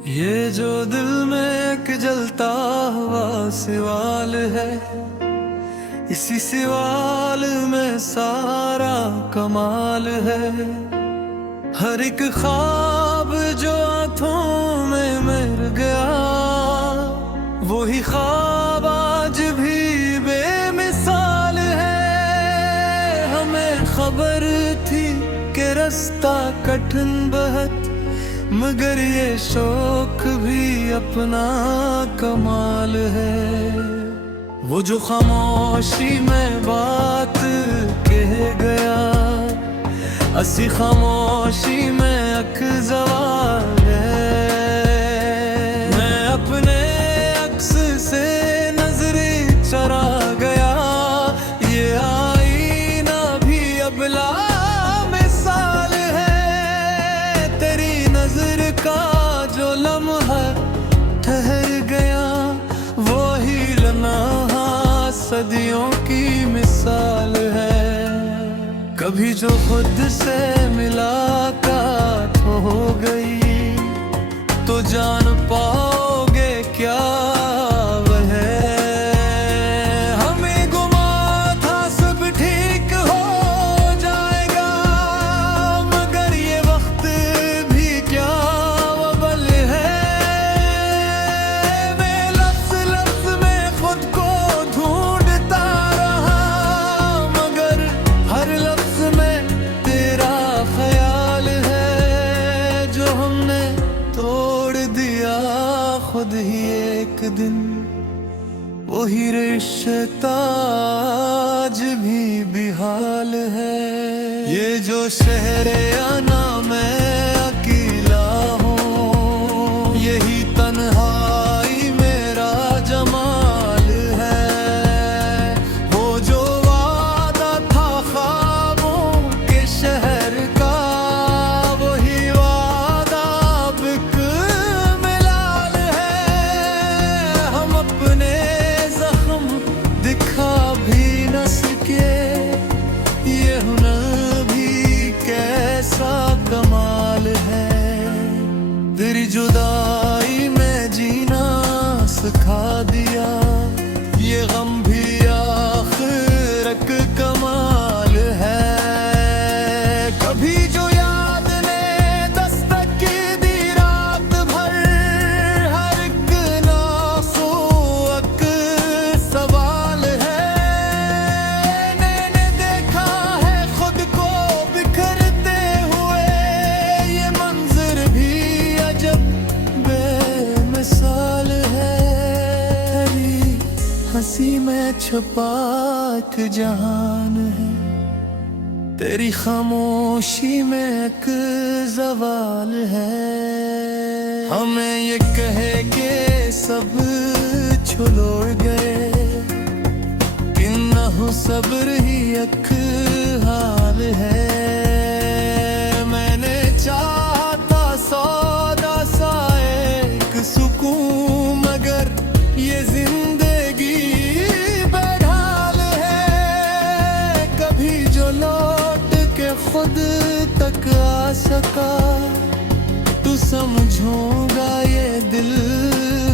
ये जो दिल में एक जलता हुआ सवाल है, इसी सवाल में सारा कमाल है। हर एक ख्वाब जो आँखों में मर गया, वही ख्वाब आज भी बेमिसाल है। हमें खबर थी कि रास्ता कठिन बहुत, मगर ये शौक भी अपना कमाल है। वो जो खामोशी में बात कह गया, असी खामोशी में अक ज़वाल है। मैं अपने अक्स से नजरे चरा गया, ये आईना भी अब लामिसाल है। तेरी नजर का जो लम्हा ठहर गया, वो ही लम्हा सदियों की मिसाल है। कभी जो खुद से मुलाकात हो गई, तो जान पाओगे क्या वह है। हमें गुमा था सब ठीक हो जाएगा, मगर ये वक्त भी क्या वबल है। मैं लफ्ज़ लफ्ज़ में खुद को ढूंढता रहा, मगर हर लफ्ज़ में तेरा ख्याल है। जो हमने तोड़ दिया खुद ही एक दिन, वही रिश्ता आज भी बेहाल है। ये जो शहर आना मैं अकेला हूँ, यही तन्हाई मेरा जमाल है। वो जो वादा था ख्वाबों के शहर का, वही वादा अब एक मिलाल है। हम अपने जख्म दिखा भी न सके, ये हुनर भी कैसा कमाल है। तेरी जुदाई में जीना सिखा दिया, ये गम भी आखिर एक कमाल है। कभी जो याद ने दस्तक दी रात भर, हर एक नासुक सवाल है। मैंने देखा है खुद को बिखरते हुए, ये मंजर भी अजब बेमिसाल है। तेरी हंसी में छुपा एक जहान है, तेरी खामोशी में एक ज़वाल है। हमें ये कहे के सब छुलोड़ गए, कि न हो सब्र ही एक हाल है। मैंने चाहा था सौदा सा एक सुकून, मगर ये जिंदगी बेढाल है। कभी जो लौट के खुद तक आ सका, तू समझूंगा ये दिल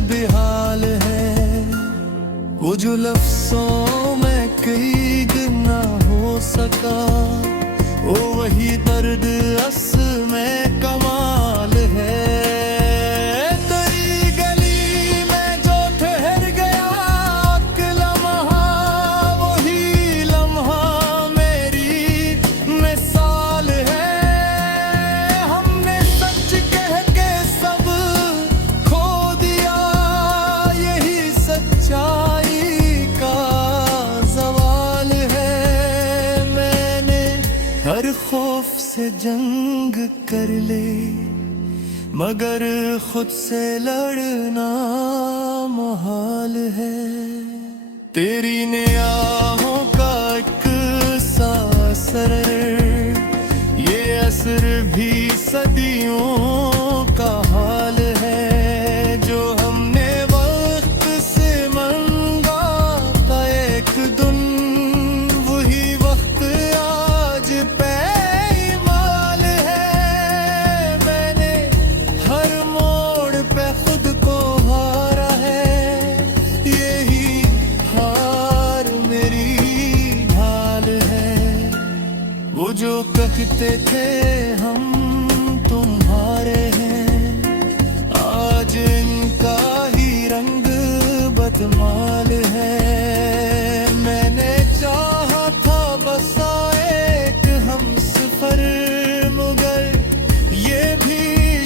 बेहाल है। वो जो लफ्ज़ों में कई दिन ना हो सका, वो वही दर्द असल में कमाल है। तेरी गली में जो ठहर गया एक लम्हा, वही लम्हा मेरी मिसाल है। हमने सच कह के सब खो दिया, यही सच्चाई का सवाल है। मैंने हर खौफ से जंग कर ले, मगर खुद से लड़ना मुहाल है। तेरी निगाहों का एक सा असर, ये असर भी सदियों का हाल है। जो हमने वक्त से मांगा था एक दिन, वही वक्त आज पैमाल है। मैंने हर मोड़ पे जो कहते थे हम तुम्हारे हैं, आज इनका ही रंग बदमाल है। मैंने चाहा था बस एक हम सफर, मगर ये भी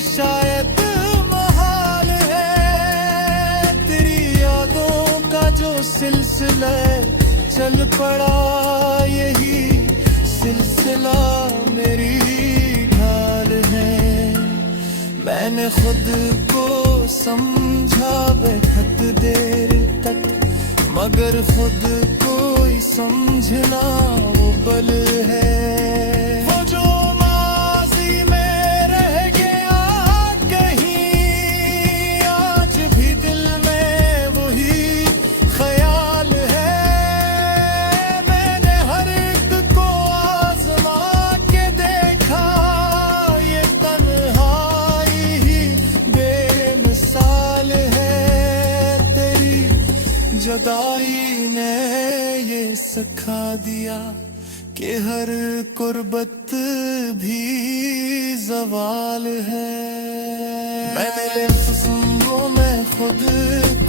शायद महाल है। तेरी यादों का जो सिलसिला चल पड़ा, यही सिलसिला मेरी ढाल है। मैंने खुद को समझा बेहद देर तक, मगर खुद को ही समझना वो बल है। वो जो माज़ी में रह गया कहीं, आज भी दिल में वही ख्याल है। मैंने हर एक को आज़मा के देखा, ये तन्हाई ही बेमिसाल है। तेरी जुदाई ने ये सिखा दिया कि हर कुर्बत भी ज़वाल है। मैंने लफ्ज़ों में खुद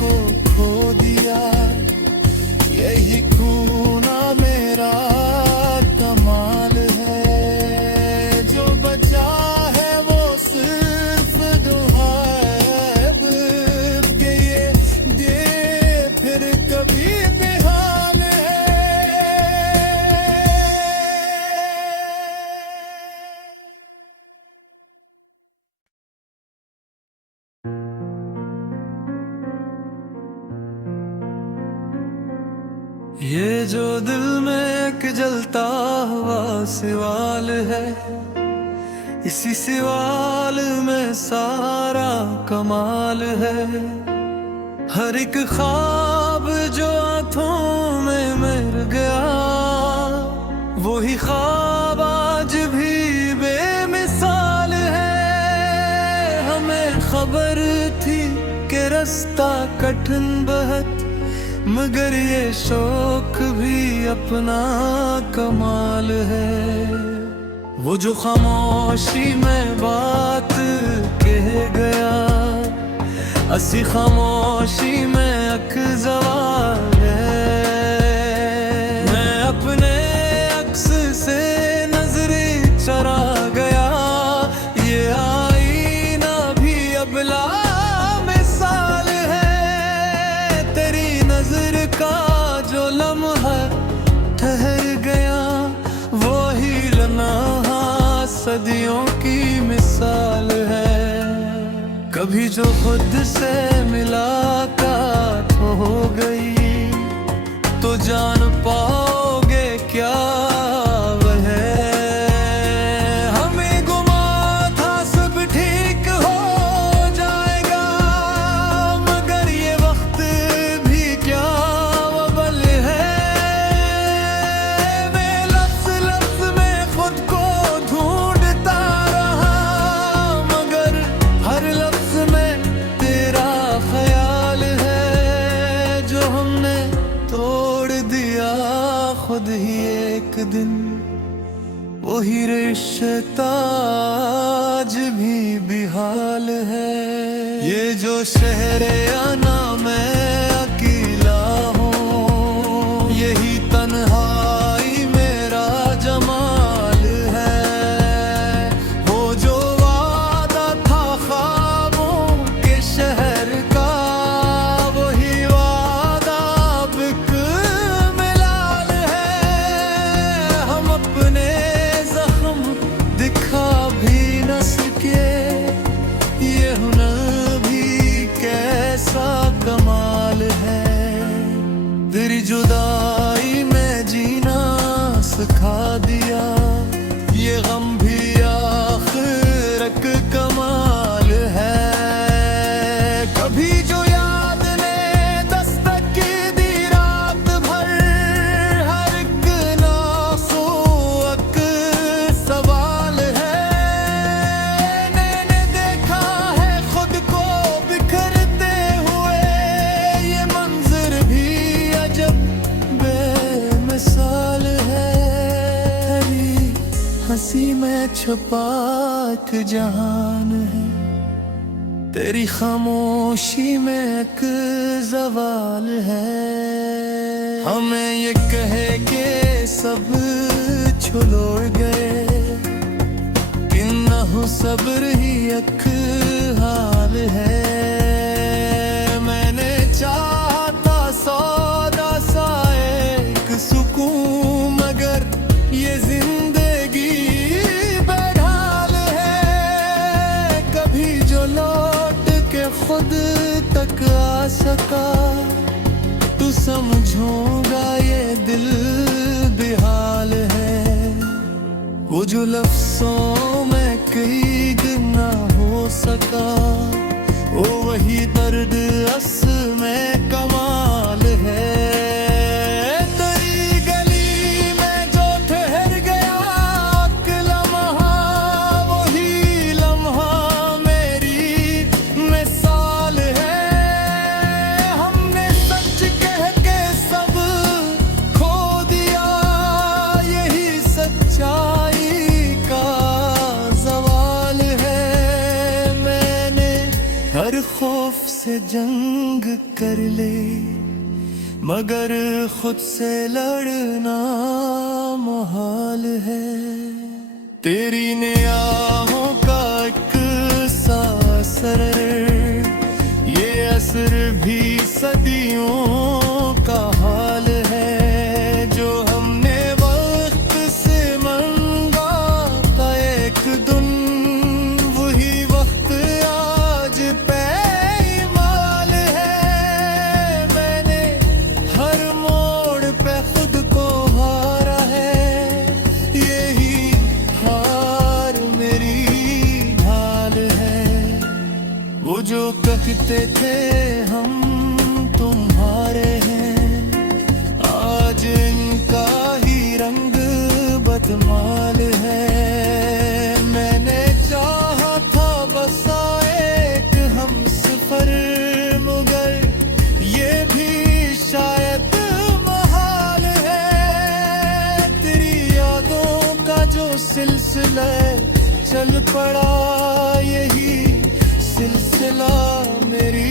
को खो दिया, यही खोना मेरा कमाल है। जो बचा है वो सिर्फ दुआ है कि ये दे फिर कभी बेहाल है। ये जो दिल में एक जलता हुआ सवाल है, इसी सवाल में सारा कमाल है। हर एक ख्वाब जो आँखों में मर गया, वही ख्वाब आज भी बेमिसाल है। हमें खबर थी कि रास्ता कठिन बहुत, मगर ये शौक भी अपना कमाल है। वो जो खामोशी में बात कह गया, असी खामोशी में अक ज़वाल है। मैं अपने अक्स से नजरे चरा गया, ये आईना भी अब ला मिसाल है। तेरी नजर का जो लम्हा ठहर गया, वो ही लम्हा सदियों की मिसाल है। कभी जो खुद से मुलाकात हो गई, तो जान पाओगे क्या वह है। हमें गुमा था सब ठीक हो जाएगा, मगर ये वक्त भी क्या वबल है। मैं लफ्ज़ लफ्ज़ में खुद को ढूंढता रहा, मगर हर लफ्ज़ में तेरा ख्याल है। जो हमने तोड़ दिया खुद ही एक दिन, वही रिश्ता आज भी बेहाल है। ये जो शहर आना मैं अकेला हूँ, यही तन्हाई मेरा जमाल है। वो जो वादा था ख्वाबों के शहर का, वही वादा अब एक मिलाल है। हम अपने जख्म दिखा भी न सके, ये हुनर भी कैसा कमाल है। तेरी जुदाई में जीना सिखा दिया, ये गम भी आखिर एक कमाल है। कभी जो याद ने दस्तक दी रात भर, हर एक नासो एक सवाल है। मैंने देखा है खुद को बिखरते हुए, ये मंजर भी अजब बेमिसाल है। तेरी खामोशी में छुपा एक जहान है, तेरी खामोशी में एक ज़वाल है। हमें ये कहे के सब छोड़ गए कि न हो सब्र ही एक हाल है। मैंने चाहा था सौदा सा एक सुकून, मगर ये जिंदगी बेढाल है। कभी जो लौट के खुद तक आ सका, तू समझोगा ये दिल बेहाल है। वो जो लफ्ज़ों में कैद ना हो सका, वो वही दर्द असल में कमाल है। तेरी गली में जो ठहर गया एक लम्हा, वही लम्हा मेरी मिसाल है। हमने सच कह के सब खो दिया, यही सच्चाई का सवाल है। मैंने हर खौफ से जंग कर ले, मगर खुद से लड़ना मुहाल है। तेरी निगाहों का एक सा असर, ये असर भी सदियों का हाल है। जो हमने वक्त से मंगा था एक दिन, वही वक्त आज पैमाल है। मैंने हर मोड़ पे खुद को हारा है, यही हार मेरी ढाल है। वो जो कहते थे हम तुम्हारे हैं, आज इनका ही रंग बदमाल है। मैंने चाहा था बस एक हमसफर, मगर ये भी शायद महाल है। तेरी यादों का जो सिलसिला चल पड़ा, यही सिलसिला मेरी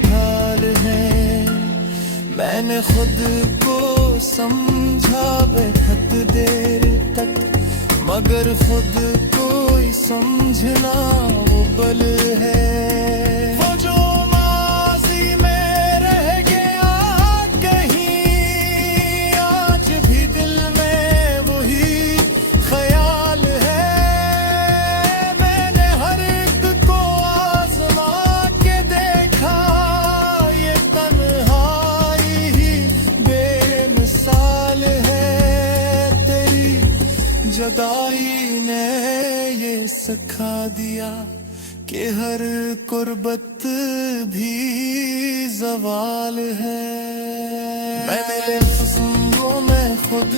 ढाल है। मैंने खुद को समझा बेखत देर तक, मगर खुद को ही समझना वो बल है। वो जो माज़ी में रह गया कहीं, आज भी दिल में वही ख्याल है। मैंने हर एक को आज़मा के देखा, ये तन्हाई ही बेमिसाल है। तेरी जुदाई ने ये सिखा दिया कि हर कुर्बत भी ज़वाल है। मैंने लफ्ज़ों में खुद